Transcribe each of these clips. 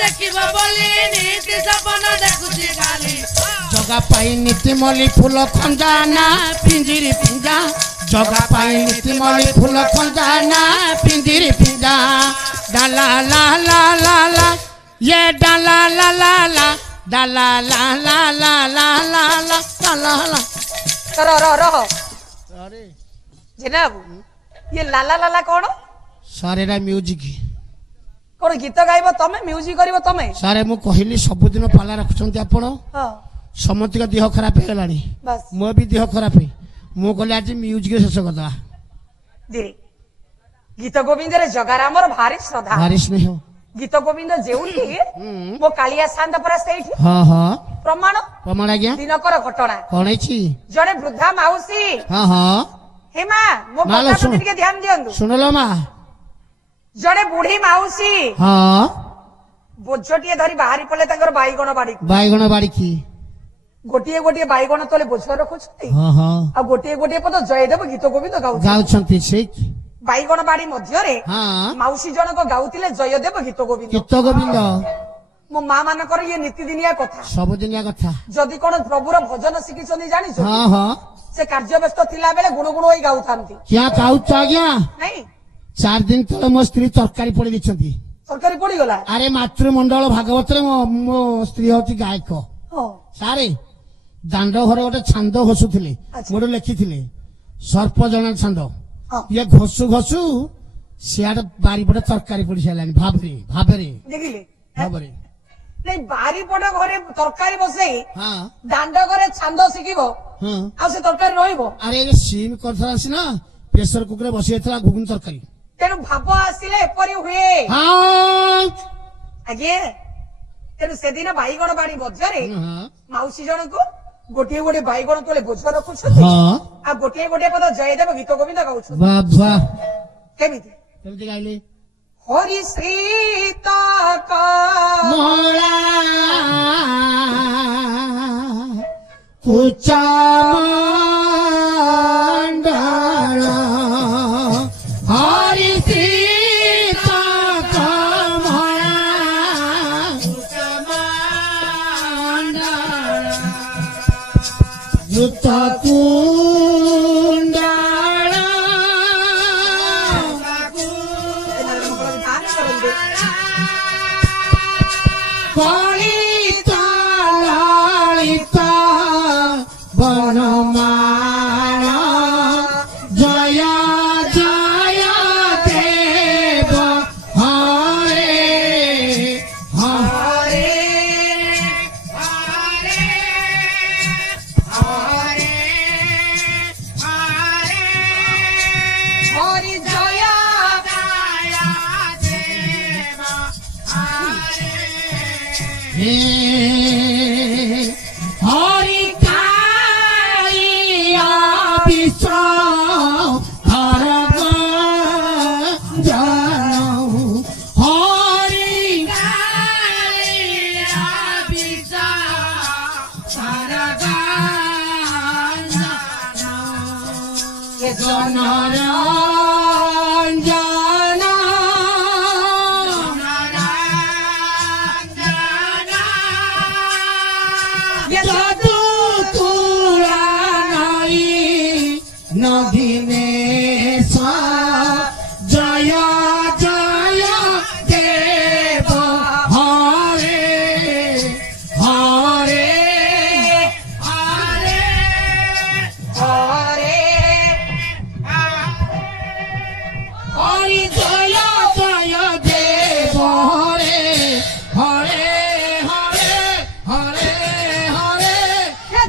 देखिबो बोली नीति सपन देखुची खाली जगा पाई नीतिमली फूल खंजाना पिंजिरी पिंजा जगा पाई नीतिमली फूल खंजाना पिंजिरी पिंजा डाला ला ला ला ला ये डाला ला ला ला डाला ला ला ला ला ला ला ला ला रह अरे जनाब ये लाला लाला कौन सारे रा म्यूजिक कौन गीत गाइब तमे म्यूजिक करिवो तमे सारे मु कहली सब दिन पाला रखुछंती आपण हां समति का देह खराब हे गलानी बस मो भी देह खराब है मु कहले आज म्यूजिक शेष करदा दे गीत गोविंद रे जगारामर भारी श्रद्धा भारी स्नेह गीत गोविंद जेउली मो कालिया शांत पर सेठी हां हां प्रमाण प्रमाण आज्ञा दिनकर घटना कोन छी जने वृद्धा माउसी हां हां हे मां मो मालो कथा सुन। प्रति के ध्यान दियंतु सुनलो मा जने बुढ़ी माउसी हां बोझटिए धरी बाहरी पले तांकर बाईगण बाड़ी बाईगण बाड़ी की गोटिए गोटिए बाईगण तले बोझ रखुछती हां हां आ गोटिए गोटिए पद जयदेव गीत गोविंद गाउ गाउछंती से बाईगण बाड़ी मध्य रे हां माउसी जनक गाउतिले जयदेव गीत गोविंद गीत गोविंद मो मां मानकर ये नीति दिनिया कथा सब दिनिया कथा जदि कोन प्रभुर भजन शिखिछनी जानि छ हां हां से कार्य व्यस्त थिला बेले गुणगुण होई गाउथांती क्या गाउछ आज्ञा नहीं 4 दिन तले मो स्त्री तरकारी पड़ी दिछंती सरकारी पड़ी गला अरे मातृमंडल भागवत रे मो स्त्री होती गायक हां सारे दांड घरे गोटे छांद घोषुले अच्छा। गोटे लिखिथिले सर्प जन छांद हां ये घोषु घोषु सियाड़ बारीपटे तरकारी पड़ी सारानी भाबरे भाबरे देखिले भाबरे नहीं बारी पड़ घरे तरकारी बसई हाँ दांड घरे छांद शिखिबो हाँ आ से तरकारी रहइबो अरे ये सीम करथला सिना प्रेशर कुकर बसी एथला घुगुन तरकारी तेनु भाब आसिले एपरि हुए हाँ आगे तेनु सेदिन बाईगण बाड़ी मध्य रे हाँ माउसी जनको गोटिए गोटे बाईगण तले बोझ रखुछती हाँ आ गोटिए गोटे पद जयदेव गीत गोविंद गाउछ बाबा केमिति केमती गाइले हरि सीता का मोला कुचा मंडल हरि सीता का मोला कुचा मंडल युत कुंडल ध्यान करंदे कलिता ललिता बनमाला जय जय देव हरे हरे हरे हरे हरे हरि जय हरि कालिया विश्व हर जानू हरि कालिया विश्व हर जानू जनर नदीनेश जय जय देव हरे हरे हरे हरे हरि जय जय देव हरे हरे हरे हरे हरे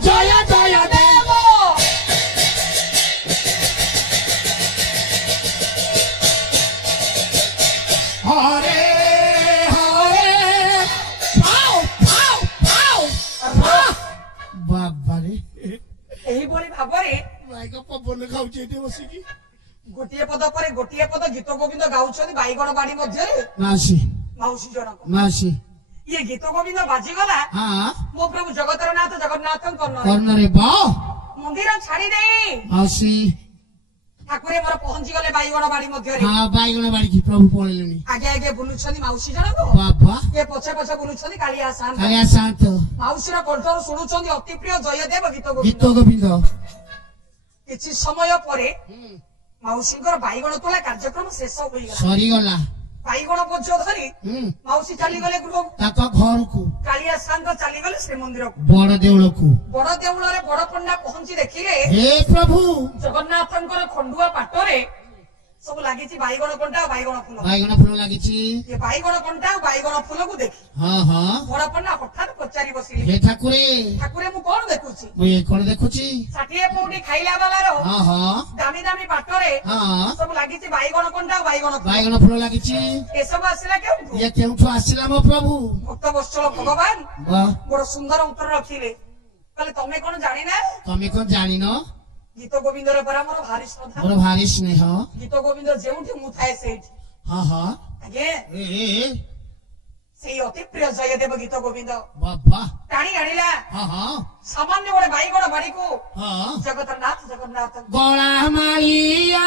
जय जय देव हरे हरे पाओ पाओ पाओ बाबा रे एही बोली भाबरे माइक पवन खाउचे एठी बसिकी गोटिए पद पर गोटिए पद गीत गोविंद गाउछनी बाईगण बाड़ी मध्य रे मासी माउसी जनक मासी ये गीत गोविंद बाजीगला हाँ मो प्रभु जगतर नाथ जगन्नाथ कर्णरे कर्ण रे बा मंदिर छाड़ी दे मासी ठाकुरे मोर पहुंची गले बाईगण बाड़ी मध्य हाँ बाईगण बाड़ी की प्रभु पड़े आगे आगे बुलुछनी माउसी जनक बाबा ये पछे पछे बुलुछनी कालिया शांत कालिया शांत माउसीर कंठर शुणुछनी अति प्रिय जयदेव गीत गीत गोविंद किछि समय परे माउसीकर बाईगण तोला कार्यक्रम शेष हो गला सरी गला बाईगण बोझ धरी माउसी चली गले गृह ताका घर को कालिया शांत चली गले श्री मंदिर को बड़ देउल को बड़ देउल रे बड़ पंडा पहुंची देखिले हे प्रभु जगन्नाथंकर खंडुआ पाटरे सब लागी बाईगण कंटा बाईगण फूल लगी ये बाईगण कंटा बाईगण फूल को देखी हाँ हाँ बड़ पंडा हठात पचारि बसिले हे ठाकुरे ठाकुरे मु कोन देखुची मु ये कोन देखुची साठिए पौडी खाइला वाला रो हाँ हाँ दामी दामी पाटरे हाँ सब लागी बाईगण कंटा बाईगण फूल लगी ए सब आसिला केउठु ये केउठु आसिला मो प्रभु भक्त वत्सल भगवान वाह बड़ सुंदर उत्तर रखिले कहले तमे कोन जानि ना तमे कोन जानि न गीत गोविंदर पर हमर भारी श्रद्धा मोर भारी स्नेह गीत गोविंद जेउठी मु थाए सेठी हाँ हाँ आगे ए सेई अति प्रिय जयदेव गीत गोविंद बाबा टाणी आनिला हाँ हाँ सामान्य गोटे बाईगण बाड़ी को हाँ जगन्नाथ जगन्नाथ गला माइया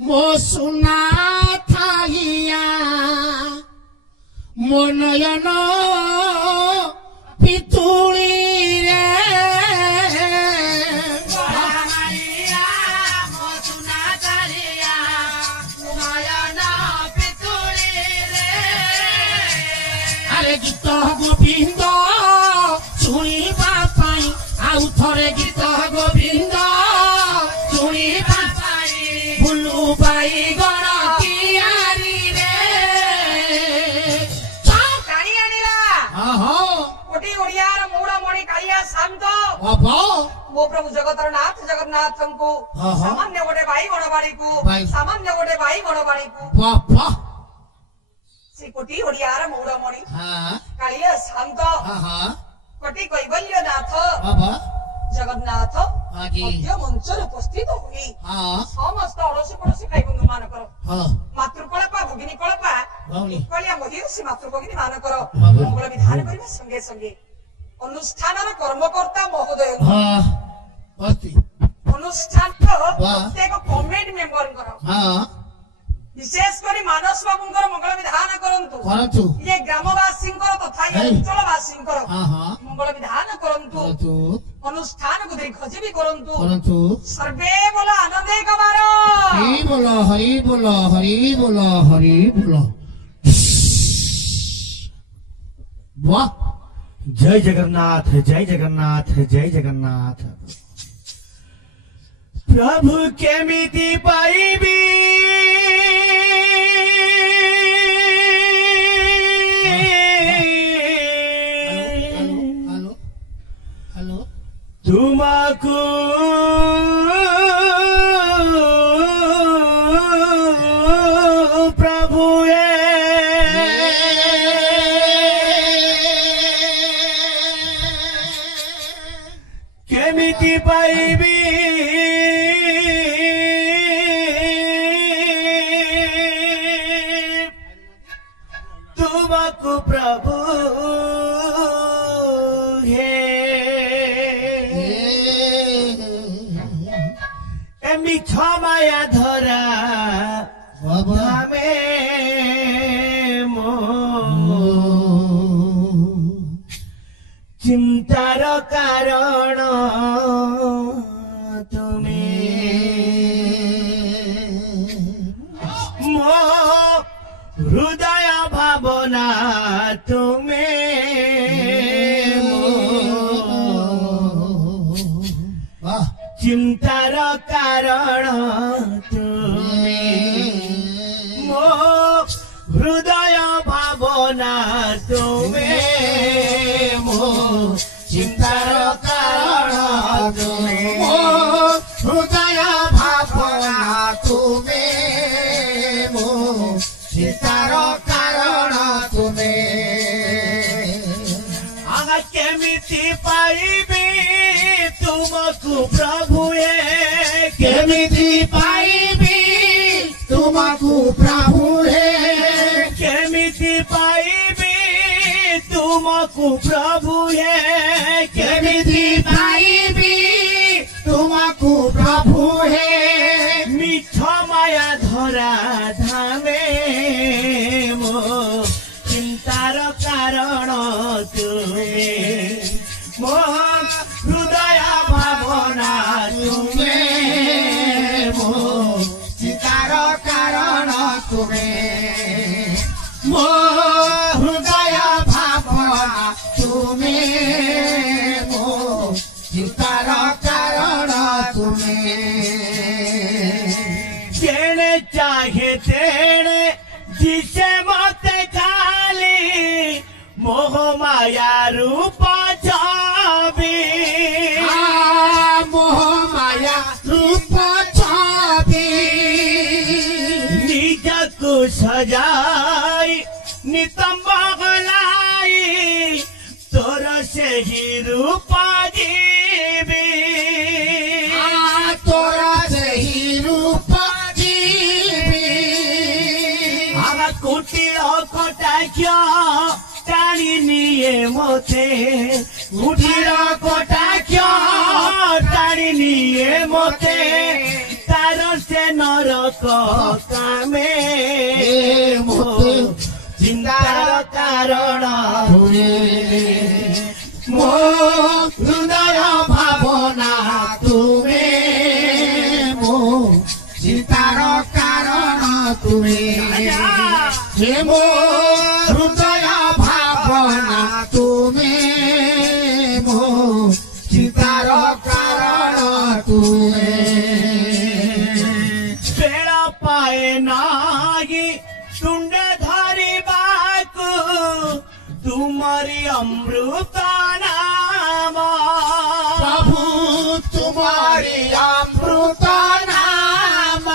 मो सुना थाइया मो नयन पितुली रे अरे गीत गोविंद शुणा आउ थरे गीत गोविंद शुणा बुलू बाईगण कियारी रे टाणी आनिला कोटी ओडियार मौड़ा मणि कालिया शांत मो प्रभु जगतर नाथ जगन्नाथ को सामान्य गोटे बाईगण बाड़ी को सामान्य गोटे बाईगण बाड़ी को बाबा से कोटी ओडियार मौड़ा मणि हाँ कालिया शांत हाँ कोटी कैबल्य नाथ बाबा जगन्नाथ आगे मध्य मंचर उपस्थित हुई हाँ समस्त अड़ोसी पड़ोसी भाई बंधु मानकर हाँ मातृकल्पा भगिनी कल्पा भौनी कलिया महिषी मातृभगिनी मानकर मंगल विधान करबा संगे संगे अनुष्ठान कर्मकर्ता महोदय हाँ बस्ती अनुष्ठान प्रत्येक कमिटी मेंबर हाँ विशेष कर मानस बाबू मंगल विधान करंतु ये ग्रामवासी तथा अंचलवासी मंगल विधान करंतु अनुष्ठान को दीर्घजी भी करंतु सर्वे बोला आनंदे कबार हरि बोलो हरि बोलो हरि बोलो हरि बोलो वाह जय जगन्नाथ जय जगन्नाथ जय जगन्नाथ प्रभु केमिति पाइबी हेलो हेलो तुमको प्रभु केमिति पाइबी तुमको प्रभु क्षमाया धरा भावे मो चिंतार कारण तुम्हें मो हृदय भावना तुम्हें चिंतार कारण तुम्हें मो हृदय भावना तुम्हें मो चिंतार कारण तुम्हें मो हृदय भावना तुम्हें मो चिंतार कारण तुम्हें आगा केमिति पाइबी तुमको प्रभु केमिति पाइबी तुमको प्रभु केमिति पाइबी तुमको प्रभु केमिति पाइबी तुमको प्रभु ମୋ ହୃଦୟ ଭାବନା ତୁମେ ମୋ ଚିନ୍ତାର କାରଣ ତୁମେ जेने चाहे तेने जिसे मत खाली मोह माया रूप छवि मोह माया रूप छवि निज को सजाई नितंब गलाई तोर से ही रूप जीवी तोरा से ही रूप कुटिल कटाक्ष टाणी निये मते कुटिल कटाक्ष टाणी निये मते तार से नरक कामे मोते चिंतार कारण ମୋ ହୃଦୟ ଭାବନା ତୁମେ ମୋ ଚିନ୍ତାର କାରଣ ତୁମେ ହେ ମୋ ହୃଦୟ ଭାବନା ତୁମେ ମୋ ଚିନ୍ତାର କାରଣ ତୁମେ ବେଳ ପାଏ ନାହିଁ ତୁଣ୍ଡ ଧରିବାକୁ ତୁମରି ଅମୃତ ନାମ ପ୍ରଭୁ ତୁମରି ଅମୃତ ନାମ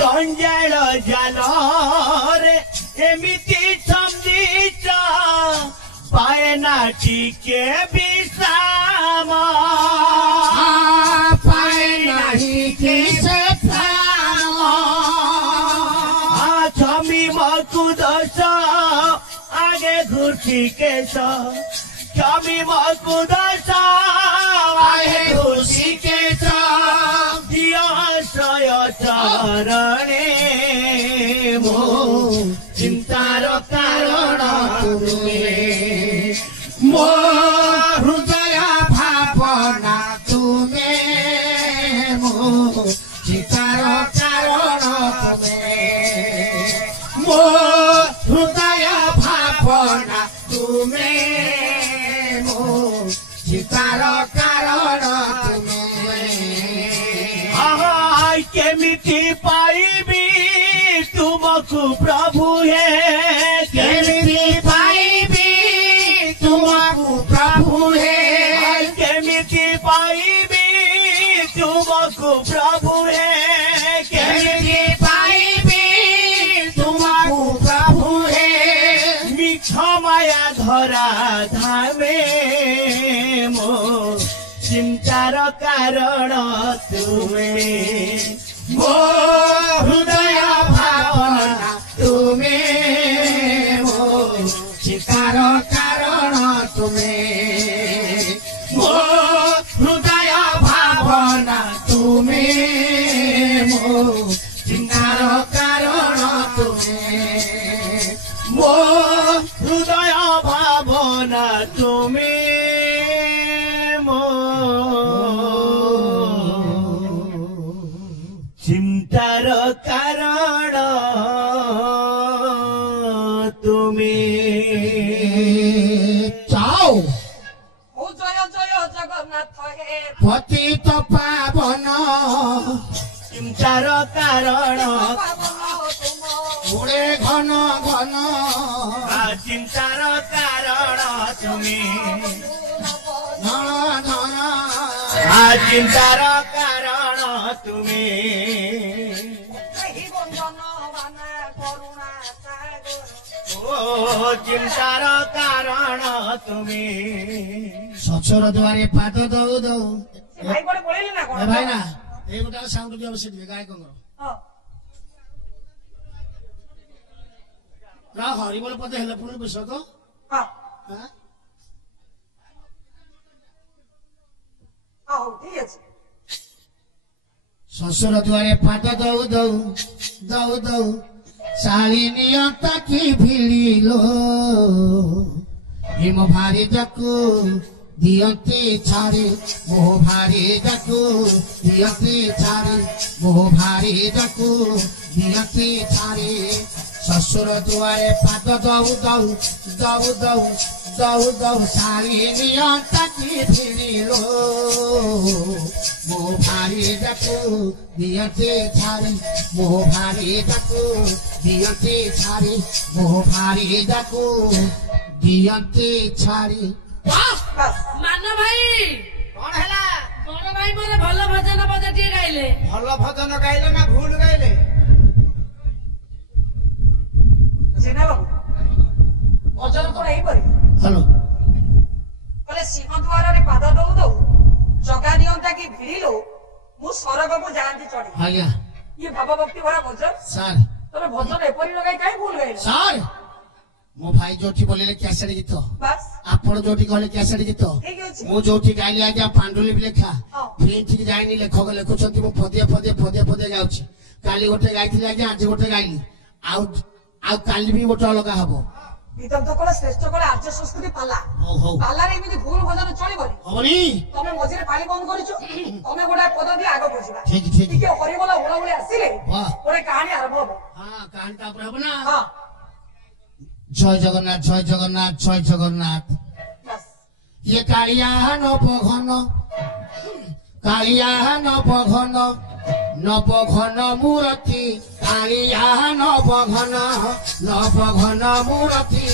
ଜଞ୍ଜାଳ ଜାଲରେ ଏମିତି ସମଝିଛ ପାଏ ନା ଟିକେ ବିଶ୍ରାମ ପାଏ ନାହିଁ କିଛି ପ୍ରାଣ ଛମି ମକୁ ଦୋଷ आगे घुटी केश छवि मको दश आए घुटी केश दिय चरणे मो चिंतार कारण तुमे ମୋ ହୃଦୟ ଭାବନା ତୁମେ ମୋ ଚିନ୍ତାର କାରଣ ତୁମେ ମୋ ହୃଦୟ ଭାବନା ତୁମେ ମୋ ଚିନ୍ତାର କାରଣ ତୁମେ केमिति पाइबी तुमको प्रभु है केमिति पाइबी तुमको प्रभु है केमिति पाइबी तुमको प्रभु है केमिति पाइबी तुमको प्रभु है मिछ माया धरा धामे मो चिंतार कारण तुमे ମୋ ହୃଦୟ ଭାବନା ତୁମେ ମୋ ଚିନ୍ତାର କାରଣ ତୁମେ ମୋ ହୃଦୟ ଭାବନା ତୁମେ ମୋ ଚିନ୍ତାର କାରଣ ତୁମେ ମୋ ହୃଦୟ ଭାବନା ତୁମେ ମୋ चिंतार कारण तुम्हें चाओ ओ जय जय जगन्नाथ हे पतित पावन चिंतार कारण उड़े घन घन चिंतार कारण तुम्हें धन धन चिंतार कारण तुम्हें ओ चिंतार कारण तुम्हें सचर द्वारे पाद दौ दौ भाई कोड़े पळेली ना कोण भाई ना ए गोटा साउंड दियो बसे दिवे गाय कंगर ना हरि बोल पद हेले पुनी बस तो हां हां आओ ठीक আছে ससुर द्वारे पाद दौ दौ दौ दौ शालिनियता की भिड़िलो हिम भारी जाकू दियंती छाड़ी मोह भारी जाकू दियंती छाड़ी मोह भारी जाकू दियंती छाड़ी ଶ୍ୱଶୁର ଦୁଆରେ ପାଦ ଦଉ ଦଉ ଦଉ ଦଉ ଦଉ ଦଉ ଶାଢ଼ୀ ନିଅନ୍ତା କି ଭିଡ଼ିଲୋ ମୋ ଭାରିଟାକୁ ଦିଅନ୍ତି ଛାଡ଼ି ମୋ ଭାରିଟାକୁ ଦିଅନ୍ତି ଛାଡ଼ି ମୋ ଭାରିଟାକୁ ଦିଅନ୍ତି ଛାଡ଼ି। ମାନ ଭାଇ କଣ ହେଲା? ବଡ ଭାଇ ମୋର ଭଲ ଭଜନ ପଦ ଟିକେ ଗାଇଲେ। ଭଲ ଭଜନ ଗାଇଲେ ନା ଭୁଲ ଗାଇଲେ? ସିନା ବାବୁ ଭଜନ କଣ ହେଇପାରେ? ହ୍ୟାଲୋ କହିଲେ ସିଂହ ଦ୍ୱାରରେ ପାଦ ଦଉ ଦଉ ଜଗା ଦିଅନ୍ତା କି ଭିଡ଼ିଲୋ ମୁଁ ସରଗକୁ ଯାଆନ୍ତି ଚଢି। ଆଜ୍ଞା ଇଏ ଭାବ ଭକ୍ତି ଭରା ଭଜନ। ସାର୍ ତମେ ଭଜନ ଏପରି ଲଗାଇ କାହିଁ ଭୁଲ ଗାଇଲ? ସାର୍ ମୋ ଭାଇ ଯୋଉଠି ବୋଲିଲେ କ୍ୟାସେଟ ଗୀତ ବାସ୍ ଆପଣ ଯୋଉଠି କହିଲେ କ୍ୟାସେଟ ଗୀତ ଠିକ ଅଛି। ମୁଁ ଯୋଉଠି ଗାଇଲି ଆଜ୍ଞା ପାଣ୍ଡୁଲିପି ଲେଖା ହଁ। ପ୍ରିଣ୍ଟ ଯାଇନି ଲେଖକ ଲେଖୁଛନ୍ତି ମୁଁ ପଦିଏ ପଦିଏ ପଦିଏ ପଦିଏ ଗାଉଛି। କାଲି ଗୋଟେ ଗାଇଥିଲି ଆଜ୍ଞା ଆଜି ଗୋଟେ ଗାଇଲି ଆଉ ଆଉ କାଲି ବି ଗୋଟେ ଅଲଗା ହବ। ବିଦଗ୍ଧ କଳା ଶ୍ରେଷ୍ଠ କଳା ଆର୍ଯ୍ୟ ସଂସ୍କୃତି ପାଲା ହଉ ହଉ ପାଲାରେ ଏମିତି ଭୁଲ ଭଜନ ଚଳିବନି। ହବନି ତମେ ମଝିରେ ପାଳି ବନ୍ଦ କରିଛ ତମେ ଗୋଟାଏ ପଦ দিয়ে ଆଗ ବୁଝିବା। ଠିକ ଠିକ ଟିକେ ହରିବୋଲ ହୁଳହୁଳି ଆସିଲେ ବାহ। ଗୋଟେ କାହାଣୀ ଆରମ୍ଭ ହବ। ହଁ କାହାଣୀ ତାପରେ ହବ ନା। ହଁ ଜୟ ଜଗନ୍ନାଥ ଜୟ ଜଗନ୍ନାଥ ଜୟ ଜଗନ୍ନାଥ। ବାସ୍। ଇଏ କାଳିଆ ନବଘନ କାଳିଆ ନବଘନ ନବଘନ ମୂରତି କାଳିଆ ନବଘନ ନବଘନ ମୂରତି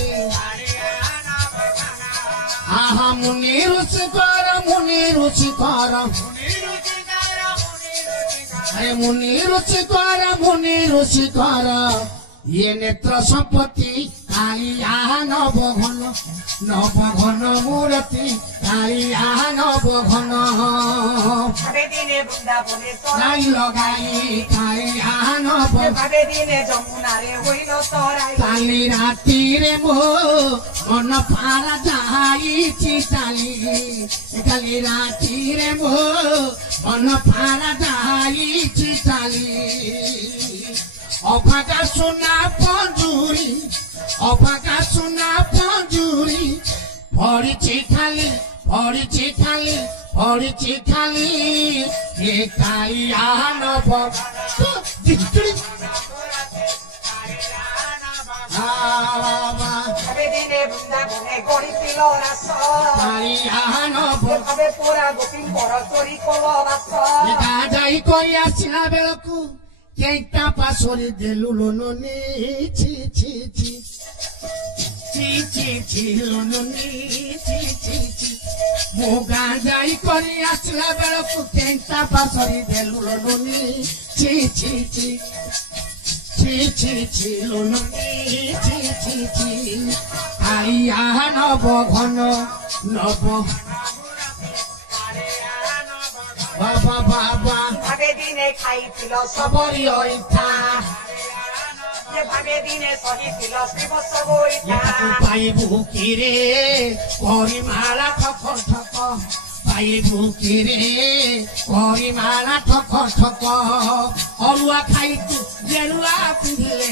ଆହା ମୁନି ଋଷି କର ମୁନି ଋଷି କର ଆରେ ମୁନି ଋଷି କର ମୁନି ଋଷି କର ଇଏ ନେତ୍ର ସମ୍ପତ୍ତି କାଳିଆ ନବଘନ ନବଘନ ମୂରତି କାଳିଆ ନବଘନ ভাবে দিনে বৃন্দাবনে নাই লগাই কালিয়া নব ভাবে দিনে যমুনারে হইল তরাই কালি রাতিরে মো মন পারা যাইছি চালি কালি রাতিরে মো মন পারা যাইছি চালি অভাগা সোনা পঞ্জুরি অভাগা সোনা পঞ্জুরি ভরিছি খালি ভরিছি খালি ভরিছি খালি এ কালিয়া নব ভাবে দিনে বৃন্দাবনে গড়িছিল রাস কালিয়া নব ভাবে পোড়া গোপীঙ্কর চরি কল বাস যাই কই আসিলা বেলকু কেইটা পাশরি দেলু লোননি ছি ছি ছি ছি ছি ছি লোননি ছি ছি ছি মো গাঁ যাই করি আসিলা বেলকু কেইটা পাশরি দেলু লোননি ছি ছি ছি ছি ছি ছি লোননি ছি ছি ছি কালিয়া নব ঘন নব বাবা বাবা ভাবে দিনে খাইছিল সবরি ঐঠা ভাবে দিনে সহিছিল শ্রীবৎস বৈঠা পাইবু কিরে করিমালা ঠক ঠক পাইবু কিরে করিমালা ঠক ঠক অরুয়া খাইতু গেরুয়া পিঁধিলে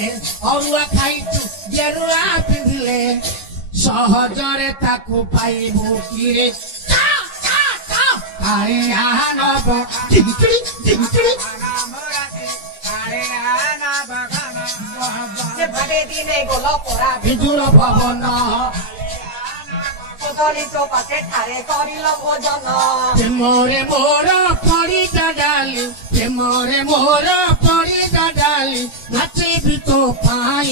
অরুয়া খাইতু গেরুয়া পিঁধিলে সহজরে তাকু পাইবু কিরে কালিয়া নব টিংটিড়ি টিংটিড়ি ভাবে দিনে গোল পড়া বিদুর ভবন কদলি চৌপাশে ঠারে করিল ভোজন প্রেমরে মোর পড়ি ডালি প্রেমরে মোর পড়ি ডালি নাচিবি তো পাই